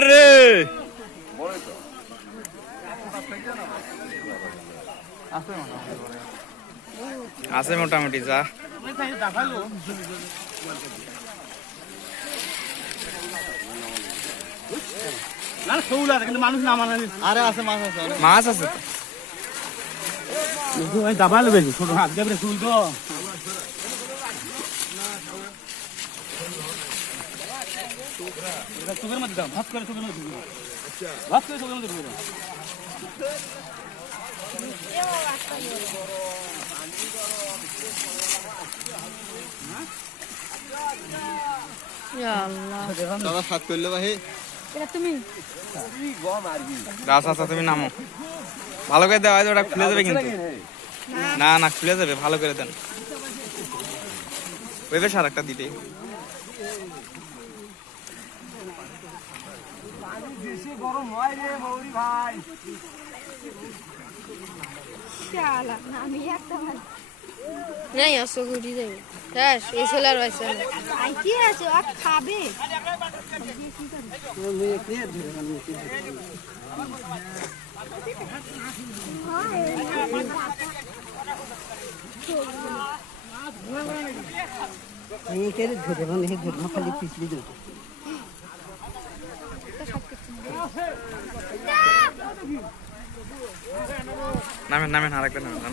রে। আছে মোটামুটি যা। আছে কিন্তু মানুষ না আরে আছে মাছ আছে মাছ আছে দাবালো বেশি ছোট হাত দেবে শুল তো চোখের মধ্যে দাও ভাত করে চোখের মধ্যে ভাত করে চোখের মধ্যে ঢুকে দাও। আল্লাহ দাদা সাত করলে ভাই তুমি গাছ আছে তুমি নামো। ভালো করে দেওয়া ওটা খুলে যাবে কিন্তু। না না খুলে যাবে ভালো করে দেন। ওইবে সার আর একটা দিতে আমি একটা নাই আসো গুড়ি যাবে হ্যাঁ এই ছেলে আর বাইসা আই কি আছে ও খাবে। নামেন নামেন আর একটা নামেন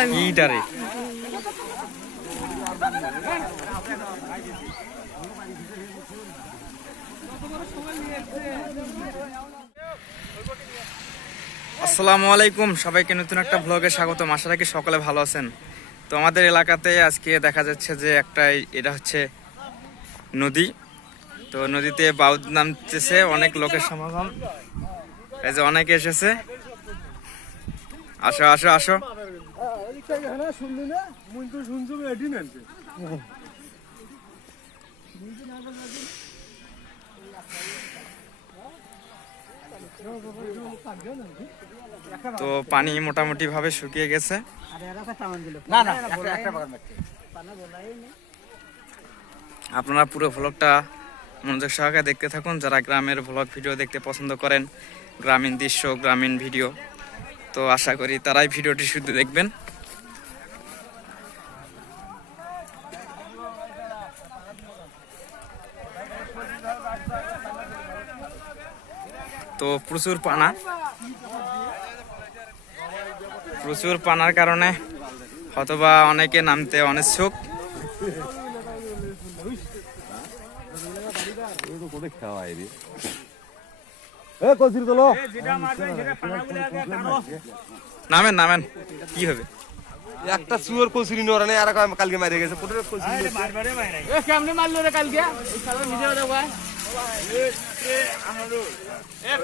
আসসালামু আলাইকুম, সবাইকে নতুন একটা ব্লগে স্বাগতম। আশা রাখি সকলে ভালো আছেন। তো আমাদের এলাকাতে আজকে দেখা যাচ্ছে যে একটা এটা হচ্ছে নদী। তো নদীতে বাউদ নামতেছে অনেক লোকের সমাগম। এই যে অনেকে এসেছে। আসো আসো আসো। তো পানি মোটামুটি ভাবে শুকিয়ে গেছে। না না। আপনারা পুরো ভ্লগটা মনোযোগ সহকারে দেখতে থাকুন। যারা গ্রামের ভ্লগ ভিডিও দেখতে পছন্দ করেন গ্রামীণ দৃশ্য গ্রামীণ ভিডিও তো আশা করি তারাই ভিডিওটি শুধু দেখবেন। তো প্রচুর পানা। প্রচুর পানার কারণে হয়তোবা অনেকে নামতে অনিচ্ছুক। নামেন নামেন কি হবে? একটা চুয়ার কচুরি নোরা নেই আর কালকে মারি গেছে। মারলো রে কালকে?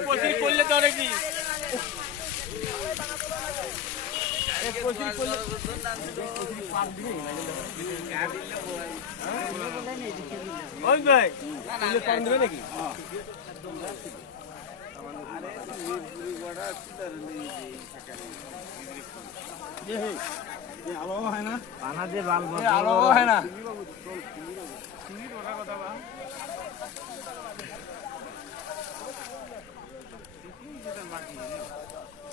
পঁচিশ করলে তো রে কি এ পঁচিশ করলে ওই ভাই তুলে পান দেবে নাকি পানা দিয়ে বাল আলো হয় না।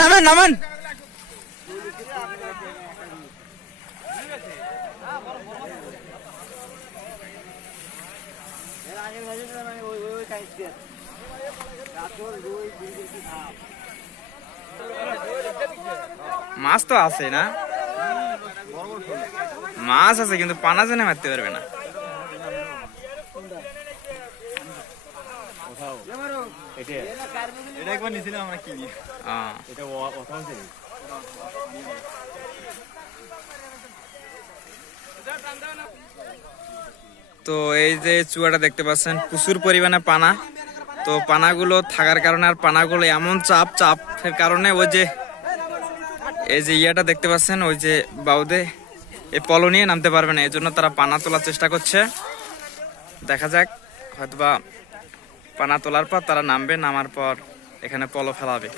নামেন নামেন। মাছ তো আছে না? মাছ আছে কিন্তু পানা জেনে মারতে পারবে না। এটা একবার নিছিলাম আমরা কিনি। এটা কথা হচ্ছে তো এই যে চুয়াটা দেখতে পাচ্ছেন প্রচুর পরিমাণে পানা। তো পানাগুলো থাকার কারণে আর পানাগুলো এমন চাপ চাপের কারণে ওই যে এই যে ইয়াটা দেখতে পাচ্ছেন ওই যে বাউদে এই পলো নিয়ে নামতে পারবে না এই জন্য তারা পানা তোলার চেষ্টা করছে। দেখা যাক হয়তোবা পানা তোলার পর তারা নামবে, নামার পর এখানে পলো ফেলাবে।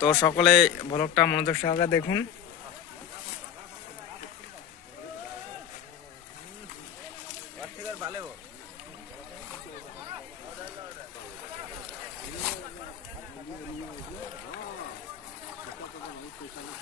তো সকলে ভলকটা মনোযোগ সহকারে দেখুন।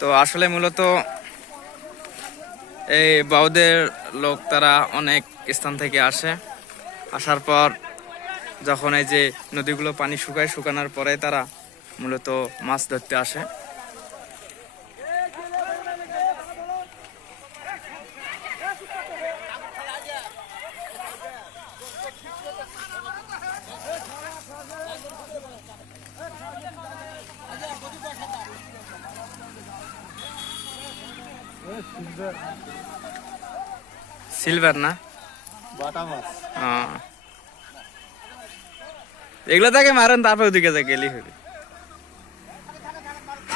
তো আসলে মূলত এই বাউদের লোক তারা অনেক স্থান থেকে আসে। আসার পর যখন এই যে নদীগুলো পানি শুকায়, শুকানোর পরে তারা মূলত মাছ ধরতে আসে। সিলভার না। এগুলো তাকে মারেন তারপর ওদিকে যা গেলি হবে।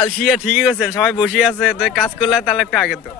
আলসিয়া ঠিকই করছেন সবাই বসে আছে কাজ করলে তাহলে একটু আগে তো।